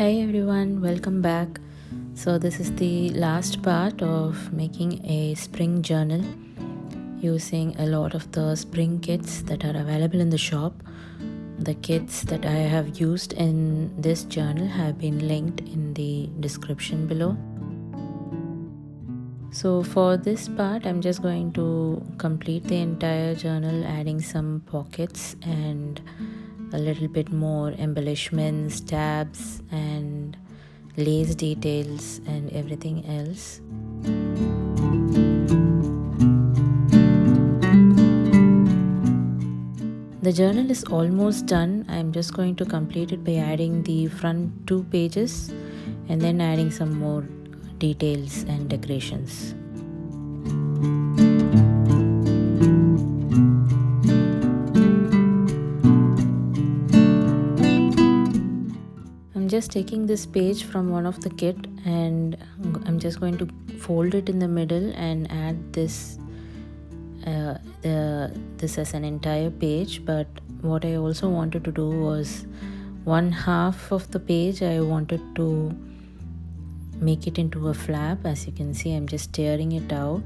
Hi everyone, welcome back. So this is the last part of making a spring journal using a lot of the spring kits that are available in the shop. The kits that I have used in this journal have been linked in the description below. So for this part, I'm just going to complete the entire journal, adding some pockets and a little bit more embellishments, tabs and lace details and everything else. The journal is almost done. I'm just going to complete it by adding the front 2 pages and then adding some more details and decorations. I'm just taking this page from one of the kit and I'm just going to fold it in the middle and add this as an entire page. But what I also wanted to do was one half of the page I wanted to make it into a flap. As you can see, I'm just tearing it out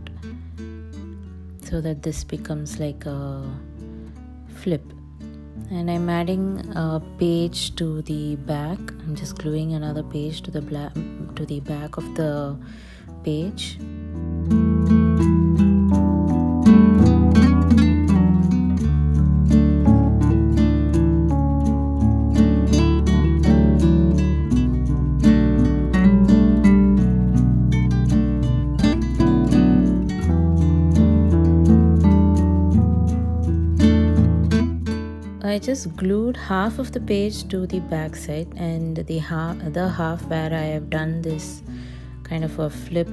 so that this becomes like a flip. And I'm adding a page to the back. I'm just gluing another page to the back of the page. I just glued half of the page to the back side, and the other half where I have done this kind of a flip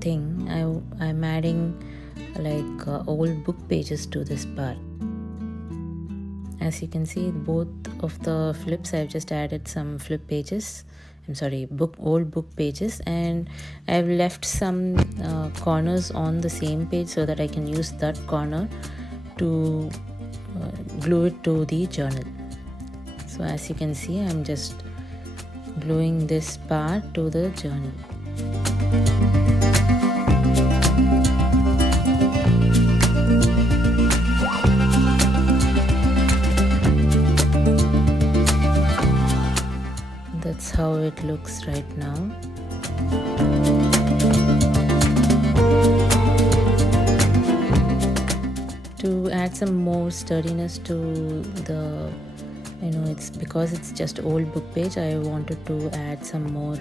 thing, I'm adding like old book pages to this part. As you can see, both of the flips I've just added some flip pages. Old book pages, and I've left some corners on the same page so that I can use that corner to glue it to the journal. So as you can see, I'm just gluing this part to the journal. That's how it looks right now. To add some more sturdiness to the, it's because it's just old book page, I wanted to add some more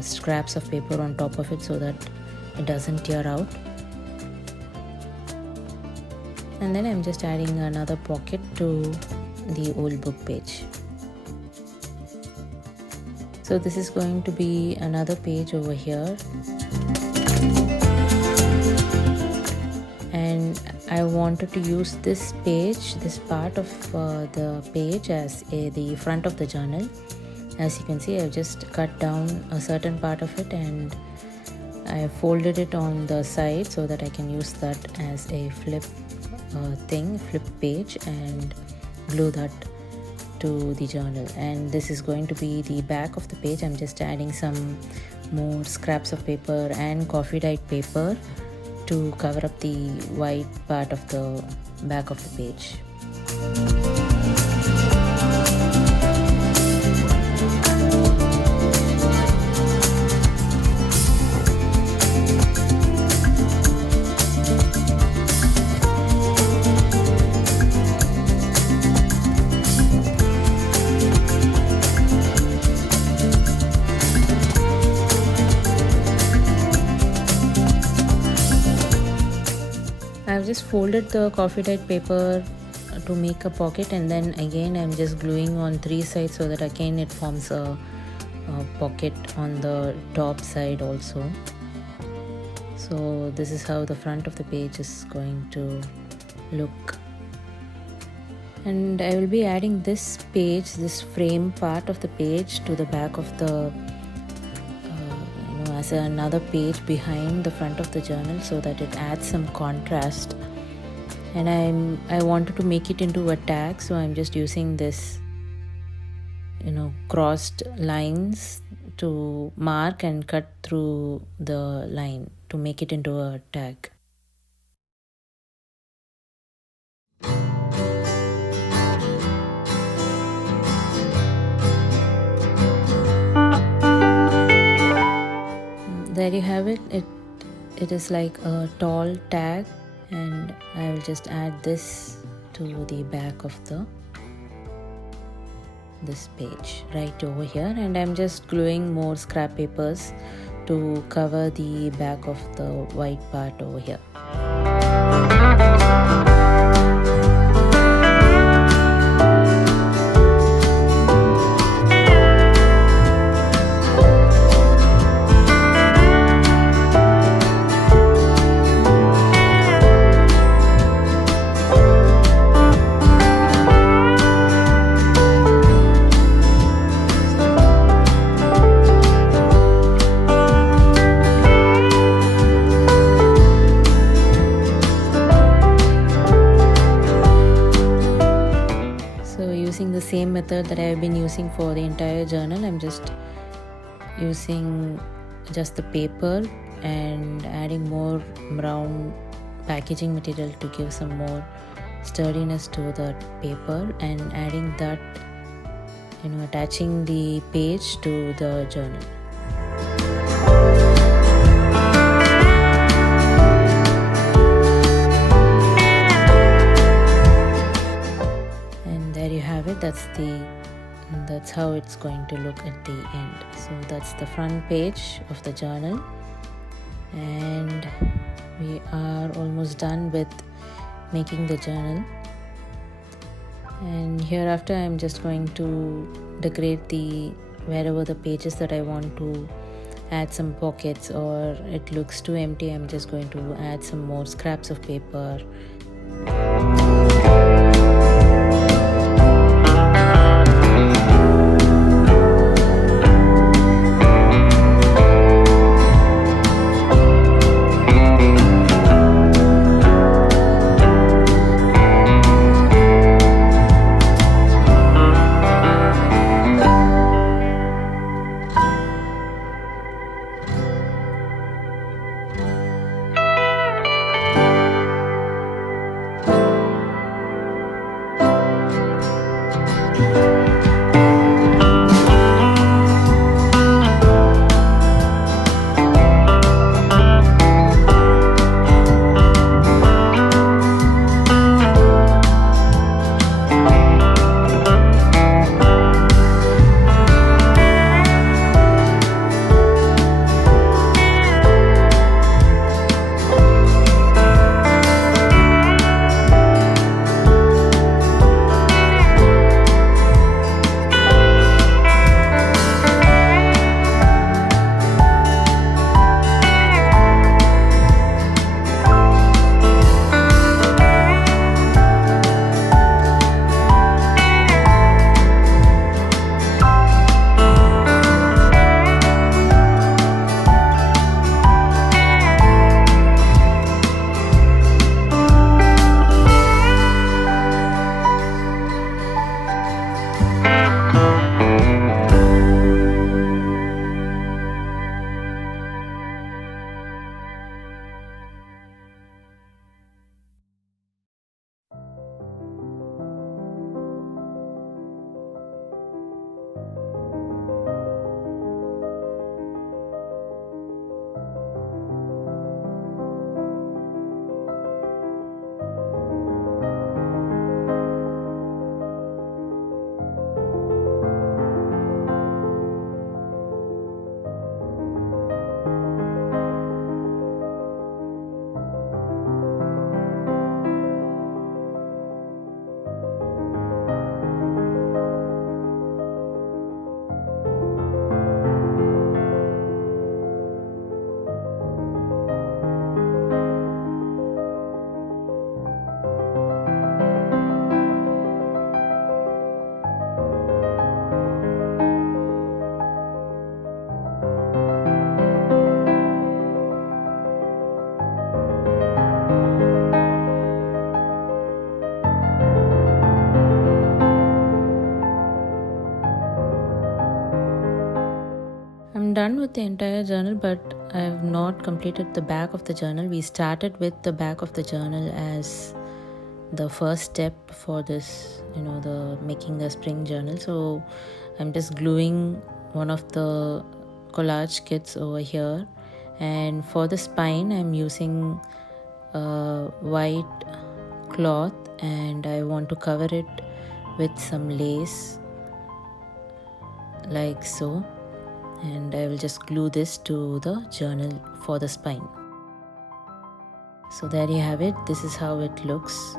scraps of paper on top of it so that it doesn't tear out. And then I'm just adding another pocket to the old book page. So this is going to be another page over here. And I wanted to use this page, this part of the page as the front of the journal. As you can see, I've just cut down a certain part of it and I folded it on the side so that I can use that as a flip page, and glue that to the journal. And this is going to be the back of the page. I'm just adding some more scraps of paper and coffee dyed paper to cover up the white part of the back of the page. I've just folded the coffee dyed paper to make a pocket, and then again I'm just gluing on 3 sides so that again it forms a pocket on the top side also. So this is how the front of the page is going to look. And I will be adding this page, this frame part of the page, to the back of the as another page behind the front of the journal so that it adds some contrast. And I wanted to make it into a tag, so I'm just using this crossed lines to mark and cut through the line to make it into a tag. There you have it. It is like a tall tag, and I will just add this to the back of this page right over here, and I'm just gluing more scrap papers to cover the back of the white part over here. Using the same method that I have been using for the entire journal, I'm just using just the paper and adding more brown packaging material to give some more sturdiness to the paper, and adding that, attaching the page to the journal. That's how it's going to look at the end. So that's the front page of the journal, and we are almost done with making the journal. And hereafter I'm just going to decorate wherever the pages that I want to add some pockets, or it looks too empty, I'm just going to add some more scraps of paper. I'm done with the entire journal, but I have not completed the back of the journal. We started with the back of the journal as the first step for this, the making the spring journal. So I'm just gluing one of the collage kits over here, and for the spine I'm using white cloth, and I want to cover it with some lace like so, and I will just glue this to the journal for the spine. So there you have it. This is how it looks.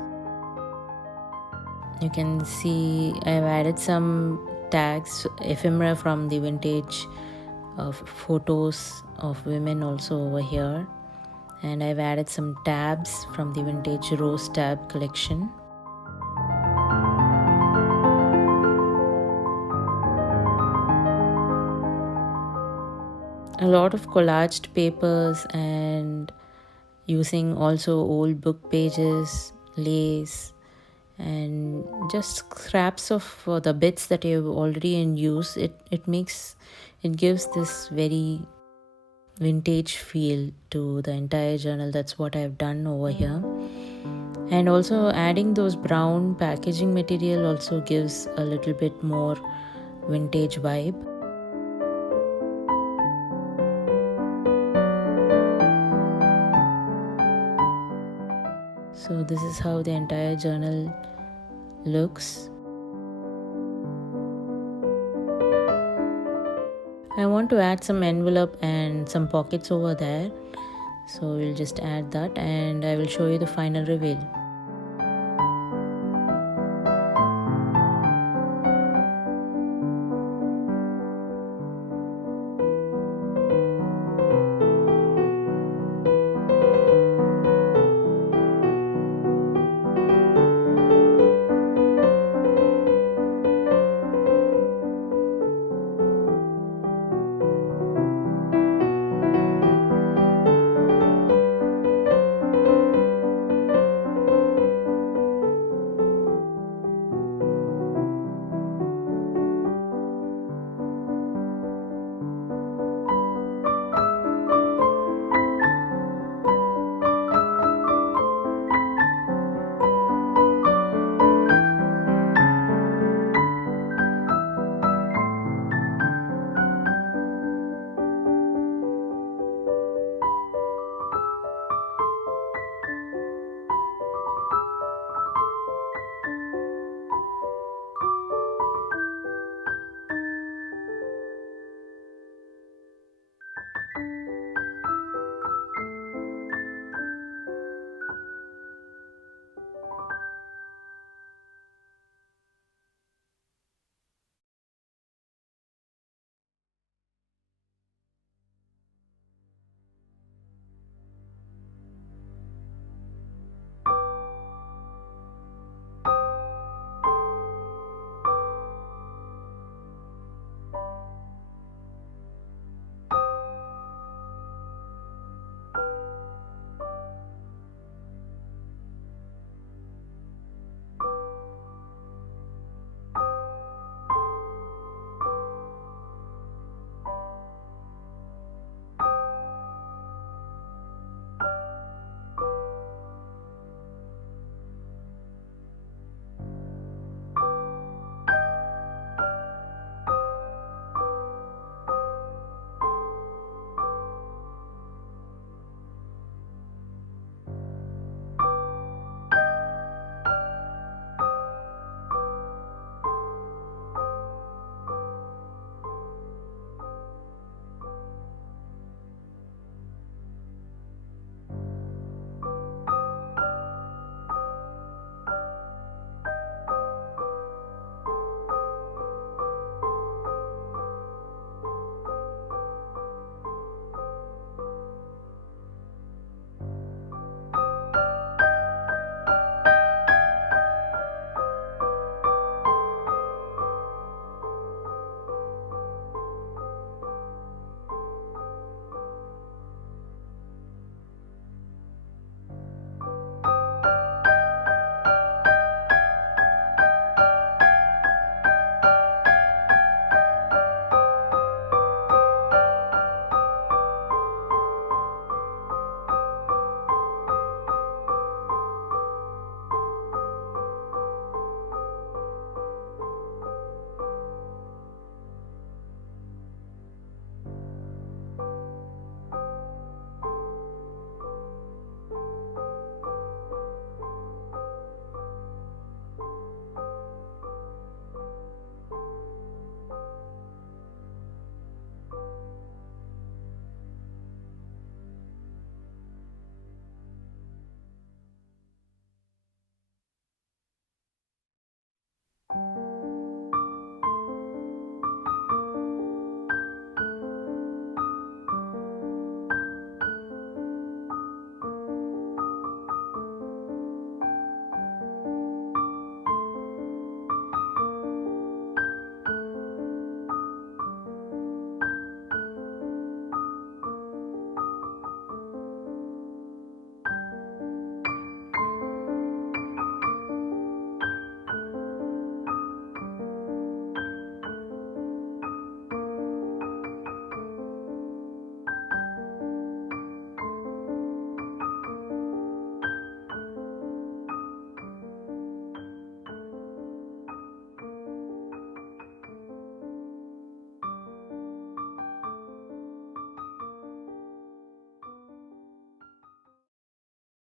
You can see I've added some tags, ephemera from the vintage photos of women also over here, and I've added some tabs from the vintage rose tab collection. A lot of collaged papers, and using also old book pages, lace, and just scraps of the bits that you have already in use. It gives this very vintage feel to the entire journal. That's what I've done over here. And also adding those brown packaging material also gives a little bit more vintage vibe. So this is how the entire journal looks. I want to add some envelope and some pockets over there, so we'll just add that, and I will show you the final reveal.